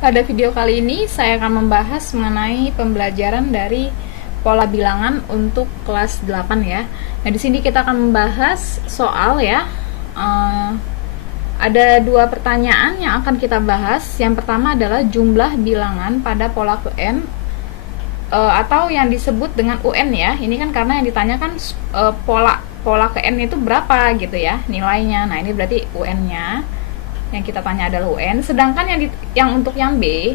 Pada video kali ini saya akan membahas mengenai pembelajaran dari pola bilangan untuk kelas 8 ya. Nah, di sini kita akan membahas soal ya. Ada dua pertanyaan yang akan kita bahas. Yang pertama adalah jumlah bilangan pada pola Qn atau yang disebut dengan UN ya. Ini kan karena yang ditanyakan pola Qn itu berapa gitu ya nilainya. Nah, ini berarti UN-nya. Yang kita tanya adalah UN, sedangkan yang untuk yang B,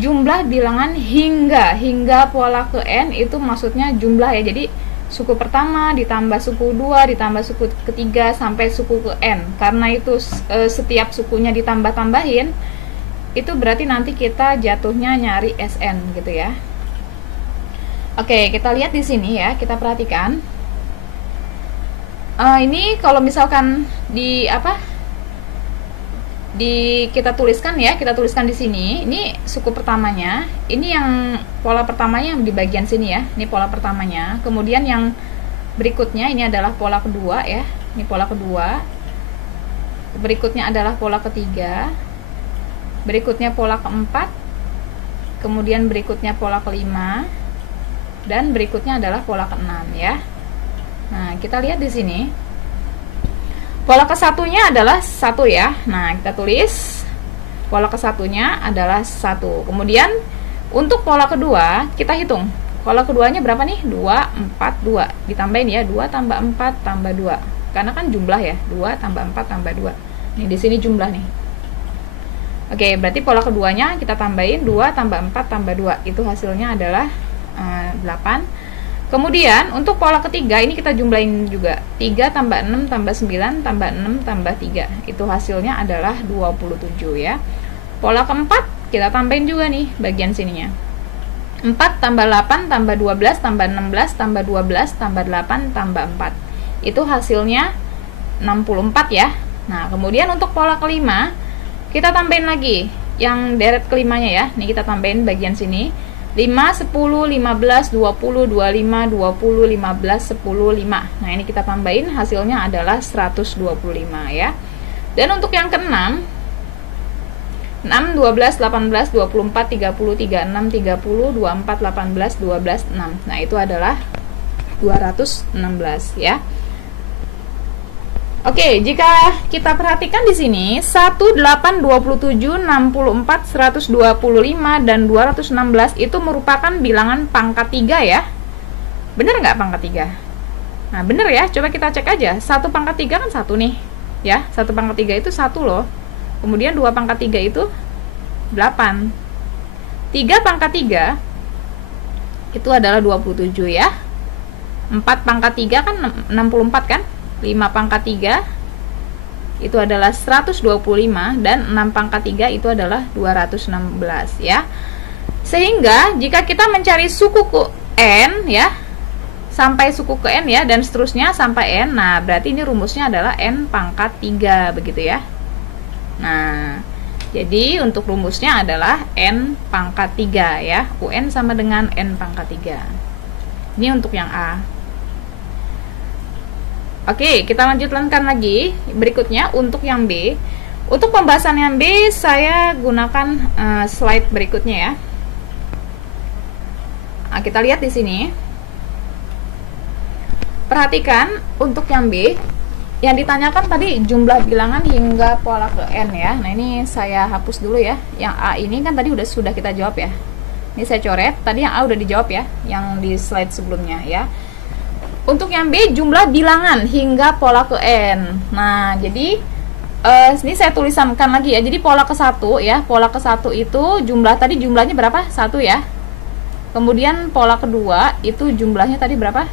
jumlah bilangan hingga pola Qn itu maksudnya jumlah ya. Jadi suku pertama ditambah suku 2 ditambah suku ketiga sampai suku ke N. Karena itu setiap sukunya ditambah-tambahin, itu berarti nanti kita jatuhnya nyari SN gitu ya. Oke, kita lihat di sini ya, kita perhatikan. Ini kalau misalkan kita tuliskan ya, kita tuliskan di sini. Ini suku pertamanya. Ini yang pola pertamanya yang di bagian sini ya. Ini pola pertamanya. Kemudian yang berikutnya ini adalah pola kedua ya. Ini pola kedua. Berikutnya adalah pola ketiga. Berikutnya pola keempat. Kemudian berikutnya pola kelima. Dan berikutnya adalah pola keenam ya. Nah, kita lihat di sini. Pola kesatunya adalah 1 ya. Nah, kita tulis pola kesatunya adalah 1. Kemudian untuk pola kedua kita hitung. Pola keduanya berapa nih? 2, 4, 2. Ditambahin ya, 2 tambah 4 tambah 2. Karena kan jumlah ya, 2 tambah 4 tambah 2. Nih di sini jumlah nih. Oke, berarti pola keduanya kita tambahin 2 tambah 4 tambah 2. Itu hasilnya adalah 8. Kemudian untuk pola ketiga ini kita jumlahin juga, 3 tambah 6 tambah 9 tambah 6 tambah 3. Itu hasilnya adalah 27 ya. Pola keempat kita tambahin juga nih bagian sininya, 4 tambah 8 tambah 12 tambah 16 tambah 12 tambah 8 tambah 4. Itu hasilnya 64 ya. Nah, kemudian untuk pola kelima kita tambahin lagi yang deret kelimanya ya. Nih kita tambahin bagian sini, 5, 10, 15, 20, 25, 20, 15, 10, 5. Nah, ini kita tambahin hasilnya adalah 125 ya. Dan untuk yang keenam, 6, 12, 18, 24, 30, 36, 30, 24, 18, 12, 6. Nah, itu adalah 216 ya. Oke, jika kita perhatikan di sini 1, 8, 27, 64, 125 dan 216 itu merupakan bilangan pangkat 3 ya. Bener nggak pangkat 3? Nah, bener ya. Coba kita cek aja. 1 pangkat 3 kan 1 nih. Ya, 1 pangkat 3 itu 1 loh. Kemudian 2 pangkat 3 itu 8. 3 pangkat 3 itu adalah 27 ya. 4 pangkat 3 kan 64 kan? 5 pangkat 3 itu adalah 125 dan 6 pangkat 3 itu adalah 216 ya. Sehingga jika kita mencari suku ke N ya, sampai suku ke N ya, dan seterusnya sampai N, nah berarti ini rumusnya adalah N pangkat 3 begitu ya. Nah, jadi untuk rumusnya adalah N pangkat 3 ya. UN sama dengan N pangkat 3. Ini untuk yang A. Oke, kita lanjutkan lagi. Berikutnya untuk yang B. Untuk pembahasan yang B, saya gunakan slide berikutnya ya. Nah, kita lihat di sini. Perhatikan untuk yang B, yang ditanyakan tadi jumlah bilangan hingga pola ke N ya. Nah, ini saya hapus dulu ya. Yang A ini kan tadi sudah kita jawab ya. Ini saya coret. Tadi yang A udah dijawab ya, yang di slide sebelumnya ya. Untuk yang B, jumlah bilangan hingga pola ke N. Nah, jadi ini saya tuliskan lagi ya. Jadi pola ke-1 ya. Pola ke-1 itu jumlahnya berapa? 1 ya. Kemudian pola kedua itu jumlahnya tadi berapa?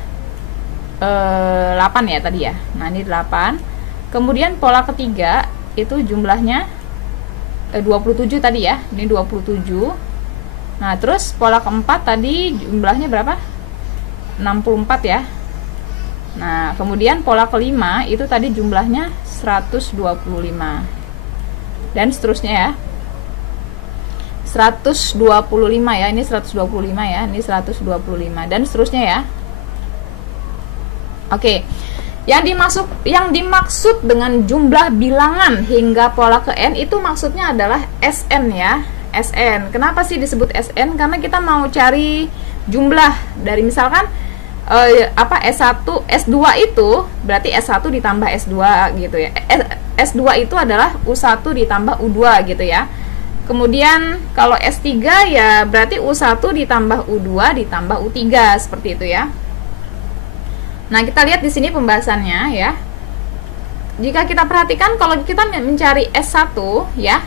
8 ya tadi ya. Nah, ini 8. Kemudian pola ketiga itu jumlahnya 27 tadi ya. Ini 27. Nah, terus pola keempat tadi jumlahnya berapa? 64 ya. Nah, kemudian pola kelima itu tadi jumlahnya 125. Dan seterusnya ya. 125 ya, ini 125 ya, ini 125 dan seterusnya ya. Oke. Yang dimaksud dengan jumlah bilangan hingga pola ke N itu maksudnya adalah SN ya. SN. Kenapa sih disebut SN? Karena kita mau cari jumlah dari misalkan S1, S2 itu berarti S1 ditambah S2 gitu ya. S2 itu adalah U1 ditambah U2 gitu ya. Kemudian kalau S3 ya berarti U1 ditambah U2 ditambah U3 seperti itu ya. Nah, kita lihat di sini pembahasannya ya. Jika kita perhatikan kalau kita mencari S1 ya,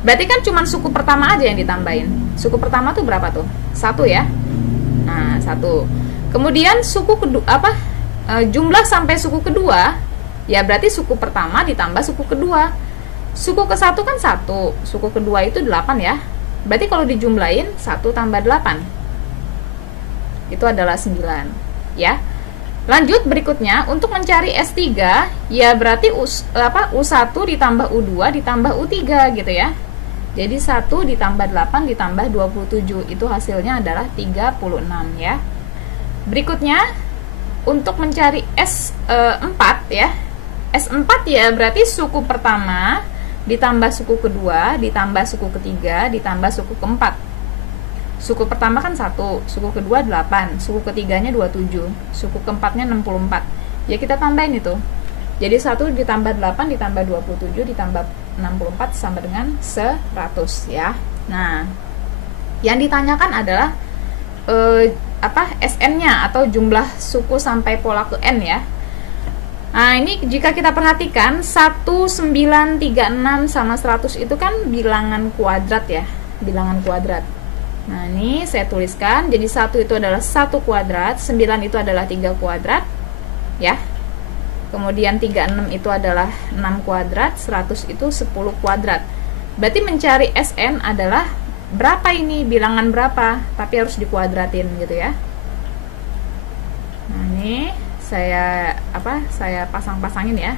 berarti kan cuma suku pertama aja yang ditambahin. Suku pertama tuh berapa tuh? 1 ya. Nah, 1. Kemudian suku kedua jumlah sampai suku kedua ya berarti suku pertama ditambah suku kedua. Suku ke-1 kan 1, suku kedua itu 8 ya. Berarti kalau dijumlahin 1 tambah 8 itu adalah 9 ya. Lanjut berikutnya untuk mencari S3 ya berarti U1 ditambah U2 ditambah U3 gitu ya. Jadi 1 ditambah 8 ditambah 27 itu hasilnya adalah 36 ya. Berikutnya untuk mencari S4 ya. S4 ya berarti suku pertama ditambah suku kedua ditambah suku ketiga ditambah suku keempat. Suku pertama kan 1, suku kedua 8, suku ketiganya 27, suku keempatnya 64. Ya kita tambahin itu. Jadi 1 ditambah 8 ditambah 27 ditambah 64 sama dengan 100 ya. Nah, yang ditanyakan adalah SN-nya atau jumlah suku sampai pola ke N ya. Nah, ini jika kita perhatikan 1936 sama 100 itu kan bilangan kuadrat ya, bilangan kuadrat. Nah, ini saya tuliskan. Jadi 1 itu adalah 1 kuadrat, 9 itu adalah 3 kuadrat ya. Kemudian 36 itu adalah 6 kuadrat, 100 itu 10 kuadrat. Berarti mencari SN adalah berapa ini, bilangan berapa, tapi harus dikuadratin gitu ya. Nah, ini saya pasang-pasangin ya.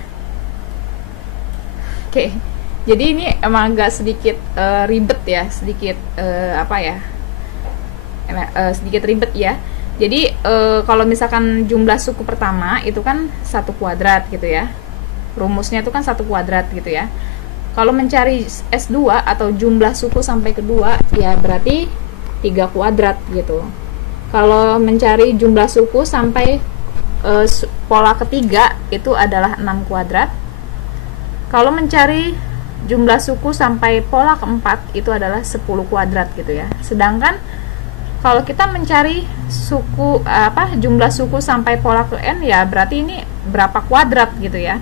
Oke. Jadi ini emang agak sedikit ribet ya, sedikit sedikit ribet ya. Jadi kalau misalkan jumlah suku pertama itu kan 1 kuadrat gitu ya. Rumusnya itu kan 1 kuadrat gitu ya. Kalau mencari S2 atau jumlah suku sampai kedua ya berarti 3 kuadrat gitu. Kalau mencari jumlah suku sampai pola ketiga itu adalah 6 kuadrat. Kalau mencari jumlah suku sampai pola keempat itu adalah 10 kuadrat gitu ya. Sedangkan kalau kita mencari suku jumlah suku sampai pola ke N ya berarti ini berapa kuadrat gitu ya.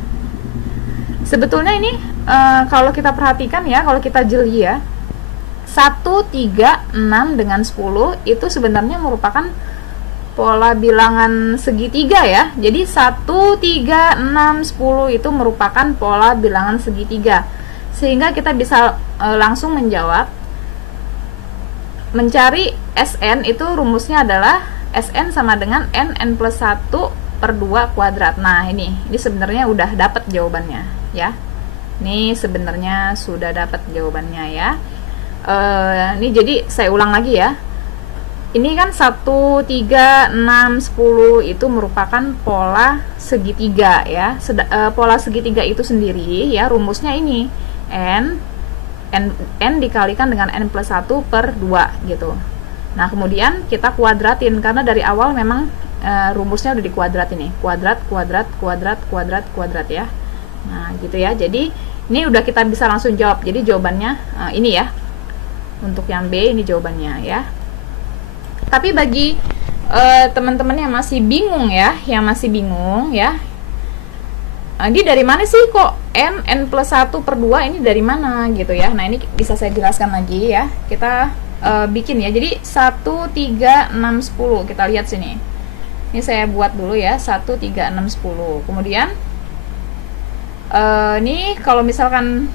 Sebetulnya ini kalau kita perhatikan ya, kalau kita jeli ya, 1, 3, 6 dengan 10 itu sebenarnya merupakan pola bilangan segitiga ya. Jadi 1, 3, 6, 10 itu merupakan pola bilangan segitiga. Sehingga kita bisa langsung menjawab, mencari SN itu rumusnya adalah SN sama dengan N plus 1 per 2 kuadrat. Nah, ini sebenarnya udah dapat jawabannya ya. Ini sebenarnya sudah dapat jawabannya ya. Ini jadi saya ulang lagi ya. Ini kan 1, 3, 6, 10 itu merupakan pola segitiga ya. Pola segitiga itu sendiri ya rumusnya ini N dikalikan dengan N plus 1 per 2 gitu. Nah, kemudian kita kuadratin karena dari awal memang rumusnya udah dikuadrat ini. Kuadrat, kuadrat, kuadrat, kuadrat, kuadrat ya. Nah, gitu ya. Jadi, ini udah kita bisa langsung jawab. Jadi, jawabannya ini ya. Untuk yang B, ini jawabannya ya. Tapi bagi teman-teman yang masih bingung ya, ini dari mana sih kok N plus 1 per 2 ini dari mana gitu ya. Nah, ini bisa saya jelaskan lagi ya. Kita bikin ya. Jadi 1, 3, 6, 10. Kita lihat sini. Ini saya buat dulu ya. 1, 3, 6, 10. Kemudian ini kalau misalkan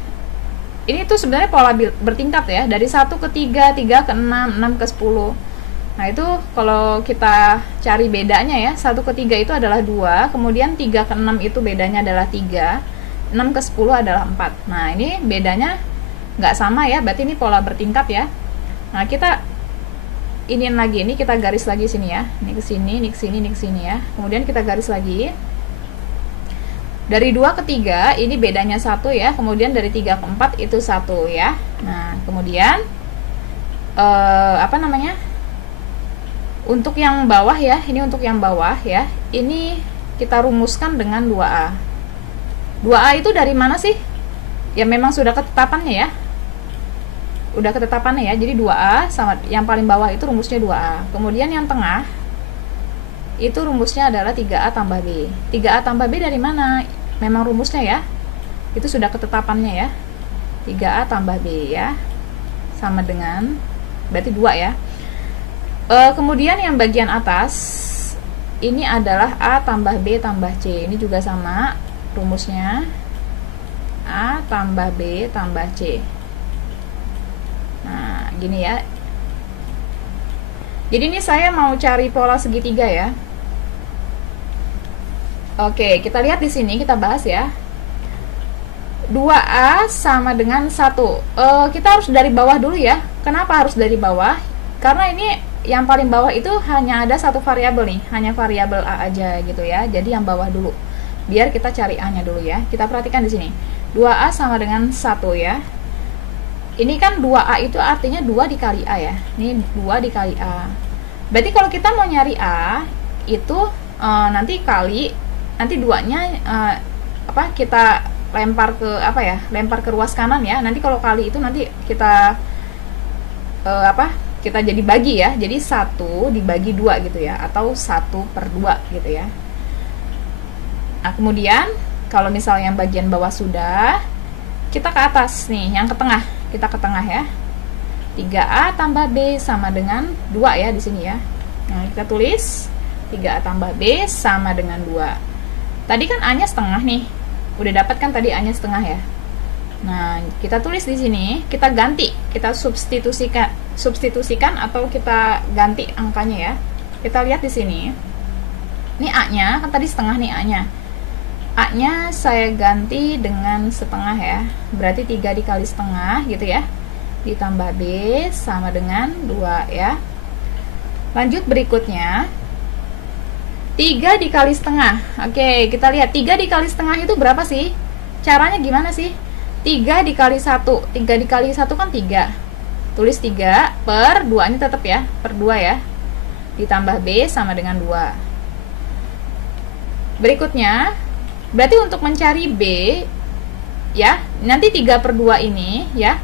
ini tuh sebenarnya pola bertingkat ya. Dari 1 ke 3, 3 ke 6, 6 ke 10. Nah, itu kalau kita cari bedanya ya, 1 ke 3 itu adalah 2, kemudian 3 ke 6 itu bedanya adalah 3, 6 ke 10 adalah 4. Nah, ini bedanya nggak sama ya, berarti ini pola bertingkat ya. Nah, kita iniin lagi, ini kita garis lagi sini ya. Ini ke sini, ini ke sini, ini ke sini ya. Kemudian kita garis lagi. Dari 2 ke 3 ini bedanya 1 ya, kemudian dari 3 ke 4 itu 1 ya. Nah, kemudian apa namanya? Untuk yang bawah ya, ini untuk yang bawah ya. Ini kita rumuskan dengan 2A. 2A itu dari mana sih? Ya memang sudah ketetapannya ya. Udah ketetapannya ya. Jadi 2A sama yang paling bawah itu rumusnya 2A. Kemudian yang tengah itu rumusnya adalah 3A tambah B. 3A tambah B dari mana? Memang rumusnya ya. Itu sudah ketetapannya ya. 3A tambah B ya. Sama dengan berarti 2 ya. Kemudian yang bagian atas ini adalah A tambah B tambah C. Ini juga sama rumusnya. A tambah B tambah C. Nah, gini ya. Jadi ini saya mau cari pola segitiga ya. Oke, kita lihat di sini, kita bahas ya. 2A sama dengan 1. Kita harus dari bawah dulu ya. Kenapa harus dari bawah? Karena ini yang paling bawah itu hanya ada satu variabel nih, hanya variabel A aja gitu ya. Jadi yang bawah dulu. Biar kita cari A-nya dulu ya. Kita perhatikan di sini. 2A sama dengan 1 ya. Ini kan 2A itu artinya 2 dikali A ya. Ini 2 dikali A. Berarti kalau kita mau nyari A, itu nanti kali nanti 2-nya kita lempar ke lempar ke ruas kanan ya. Nanti kalau kali itu nanti kita kita jadi bagi ya. Jadi 1 dibagi 2 gitu ya, atau 1/2 gitu ya. Nah, kemudian kalau misalnya yang bagian bawah sudah, kita ke atas nih, yang ke tengah. Kita ke tengah ya. 3A tambah B sama dengan 2 ya di sini ya. Nah, kita tulis 3A tambah B sama dengan 2. Tadi kan A-nya setengah nih. Udah dapat kan tadi A-nya setengah ya. Nah, kita tulis di sini, kita ganti, kita substitusikan atau kita ganti angkanya ya. Kita lihat di sini. Ini A-nya, kan tadi setengah nih A-nya. A-nya saya ganti dengan setengah ya. Berarti 3 dikali setengah gitu ya. Ditambah B sama dengan 2 ya. Lanjut berikutnya. 3 dikali setengah. Oke, kita lihat 3 dikali setengah itu berapa sih? Caranya gimana sih? 3 dikali 1. 3 dikali 1 kan 3. Tulis 3 per 2 ini tetap ya, per 2 ya. Ditambah B sama dengan 2. Berikutnya, berarti untuk mencari B ya, nanti 3/2 ini ya,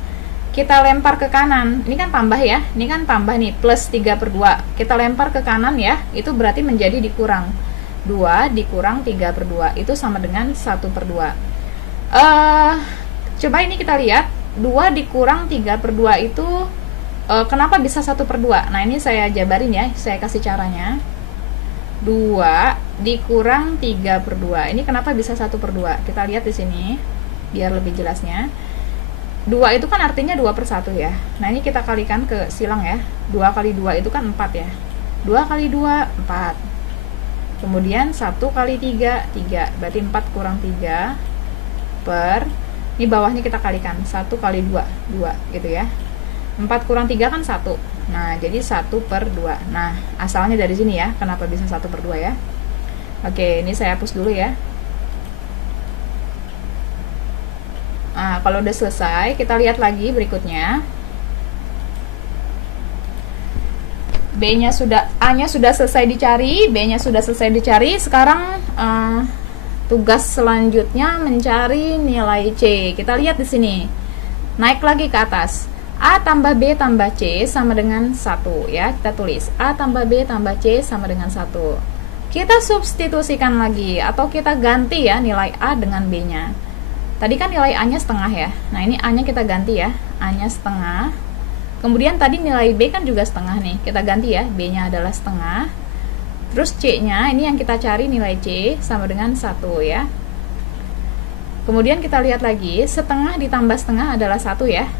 kita lempar ke kanan. Ini kan tambah ya, ini kan tambah nih, plus 3/2. Kita lempar ke kanan ya, itu berarti menjadi dikurang 2 dikurang 3/2, itu sama dengan 1/2. Coba ini kita lihat, 2 dikurang 3/2 itu kenapa bisa 1/2? Nah, ini saya jabarin ya, saya kasih caranya. 2 dikurang 3/2, ini kenapa bisa 1/2? Kita lihat di sini biar lebih jelasnya. 2 itu kan artinya 2/1 ya. Nah, ini kita kalikan ke silang ya. 2 kali 2 itu kan 4 ya. 2 kali 2, 4. Kemudian 1 kali 3, 3. Berarti 4 kurang 3 per, ini bawahnya kita kalikan, 1 kali 2, 2 gitu ya. 4 kurang 3 kan 1. Nah, jadi 1/2. Nah, asalnya dari sini ya, kenapa bisa 1/2 ya. Oke, ini saya hapus dulu ya. Nah, kalau udah selesai, kita lihat lagi berikutnya. B-nya sudah, A-nya sudah selesai dicari, B-nya sudah selesai dicari. Sekarang tugas selanjutnya mencari nilai C. Kita lihat di sini. Naik lagi ke atas. A tambah B tambah C sama dengan 1 ya. Kita tulis A tambah B tambah C sama dengan 1. Kita substitusikan lagi atau kita ganti ya nilai A dengan B-nya. Tadi kan nilai A-nya setengah ya. Nah, ini A-nya kita ganti ya. A-nya setengah. Kemudian tadi nilai B kan juga setengah nih. Kita ganti ya. B-nya adalah setengah. Terus C-nya, ini yang kita cari nilai C sama dengan 1 ya. Kemudian kita lihat lagi. Setengah ditambah setengah adalah 1 ya.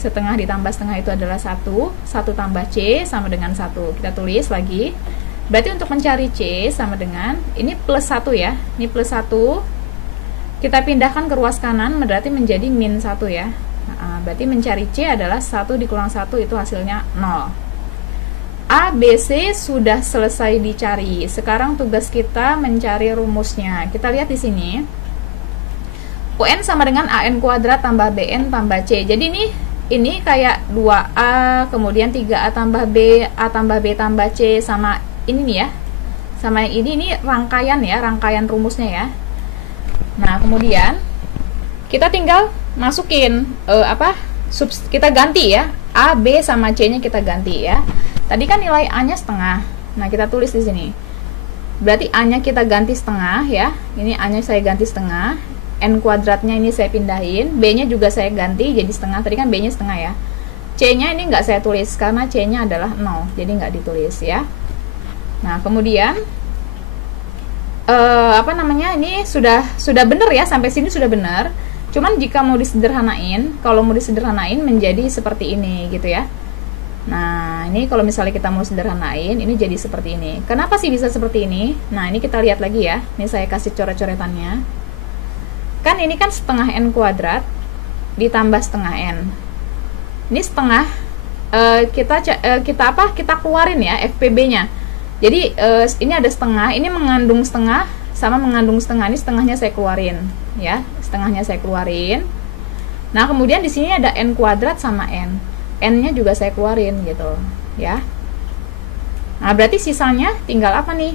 Setengah ditambah setengah itu adalah 1. 1 tambah C sama dengan 1. Kita tulis lagi. Berarti untuk mencari C sama dengan, ini plus 1 ya. Ini plus 1. Kita pindahkan ke ruas kanan, berarti menjadi min 1 ya. Nah, berarti mencari C adalah 1 dikurang 1, itu hasilnya 0. A, B, C sudah selesai dicari. Sekarang tugas kita mencari rumusnya. Kita lihat di sini. UN sama dengan AN kuadrat tambah BN tambah C. Jadi ini kayak 2A, kemudian 3A tambah B, A tambah B tambah C, sama ini nih ya. Sama yang ini rangkaian ya, rangkaian rumusnya ya. Nah, kemudian kita tinggal masukin kita ganti ya. A, B sama C-nya kita ganti ya. Tadi kan nilai A-nya setengah. Nah, kita tulis di sini. Berarti A-nya kita ganti setengah ya. Ini A-nya saya ganti setengah. N kuadratnya ini saya pindahin. B-nya juga saya ganti jadi setengah. Tadi kan B-nya setengah ya. C-nya ini nggak saya tulis karena C-nya adalah 0. Jadi nggak ditulis ya. Nah, kemudian ini sudah benar ya, sampai sini sudah benar. Cuman jika mau disederhanain, kalau mau disederhanain menjadi seperti ini gitu ya. Nah, ini kalau misalnya kita mau sederhanain, ini jadi seperti ini. Kenapa sih bisa seperti ini? Nah, ini kita lihat lagi ya. Ini saya kasih coret-coretannya. Kan ini kan setengah N kuadrat ditambah setengah N. Ini setengah, kita keluarin ya FPB-nya. Jadi ini ada setengah, ini mengandung setengah sama mengandung setengah. Ini setengahnya saya keluarin ya, setengahnya saya keluarin. Nah, kemudian di sini ada N kuadrat sama N. N-nya juga saya keluarin gitu ya. Nah, berarti sisanya tinggal apa nih?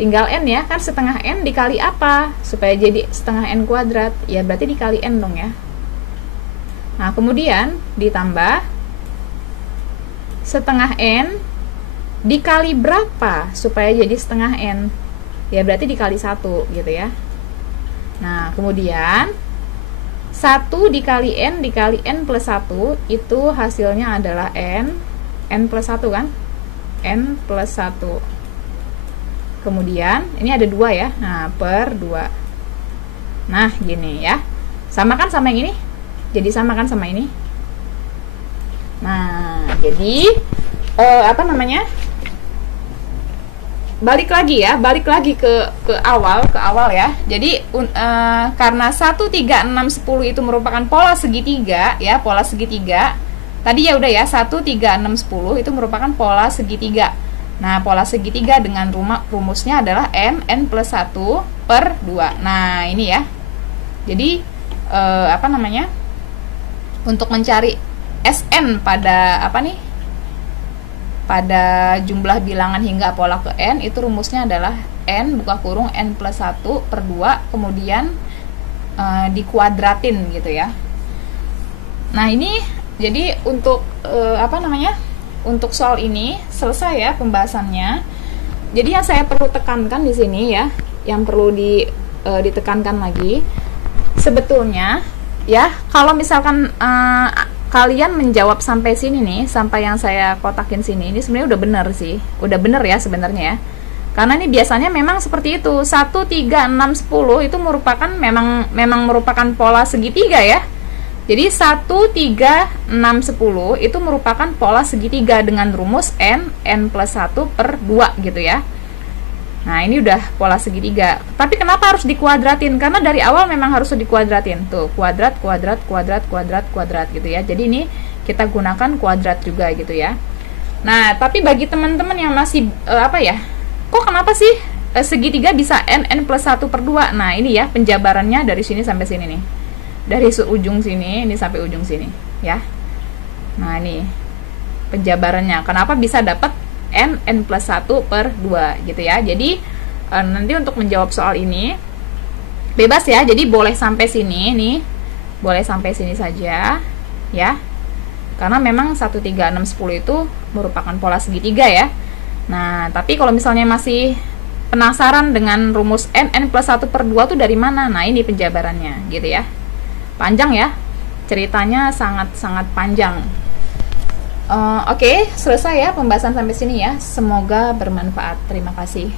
Tinggal N ya, kan setengah N dikali apa supaya jadi setengah N kuadrat? Ya berarti dikali N dong ya. Nah, kemudian ditambah setengah N dikali berapa supaya jadi setengah N? Ya berarti dikali 1 gitu ya. Nah, kemudian 1 dikali N plus 1 itu hasilnya adalah N plus 1 kan? N plus 1. Kemudian ini ada 2 ya. Nah, per 2. Nah, gini ya. Sama kan sama yang ini? Jadi sama kan sama ini? Nah, jadi balik lagi ke awal ya. Jadi karena 1, 3, 6, 10 itu merupakan pola segitiga ya, pola segitiga. Tadi ya udah ya, 1, 3, 6, 10 itu merupakan pola segitiga. Nah, pola segitiga dengan rumusnya adalah N plus 1 per 2. Nah, ini ya. Jadi untuk mencari Sn pada pada jumlah bilangan hingga pola ke N, itu rumusnya adalah N buka kurung N plus 1 per 2, kemudian dikuadratin gitu ya. Nah, ini jadi untuk untuk soal ini selesai ya pembahasannya. Jadi yang saya perlu tekankan di sini ya, yang perlu ditekankan lagi, sebetulnya ya, kalau misalkan kalian menjawab sampai sini nih, sampai yang saya kotakin sini, ini sebenarnya udah bener sih, udah bener ya sebenarnya ya. Karena ini biasanya memang seperti itu, 1, 3, 6, 10 itu merupakan memang merupakan pola segitiga ya. Jadi 1, 3, 6, 10 itu merupakan pola segitiga dengan rumus N plus 1 per 2 gitu ya. Nah, ini udah pola segitiga. Tapi kenapa harus dikuadratin? Karena dari awal memang harus dikuadratin. Tuh, kuadrat, kuadrat, kuadrat, kuadrat, kuadrat gitu ya. Jadi ini kita gunakan kuadrat juga gitu ya. Nah, tapi bagi teman-teman yang masih kok kenapa sih segitiga bisa N plus 1 per 2? Nah, ini ya penjabarannya dari sini sampai sini nih. Dari ujung sini ini sampai ujung sini ya. Nah, ini penjabarannya. Kenapa bisa dapat N plus 1 per 2 gitu ya. Jadi nanti untuk menjawab soal ini bebas ya. Jadi boleh sampai sini nih. Boleh sampai sini saja ya. Karena memang 1, 3, 6, 10 itu merupakan pola segitiga ya. Nah, tapi kalau misalnya masih penasaran dengan rumus N plus 1 per 2 tuh dari mana? Nah, ini penjabarannya gitu ya. Panjang ya. Ceritanya sangat-sangat panjang. Oke, selesai ya pembahasan sampai sini ya. Semoga bermanfaat. Terima kasih.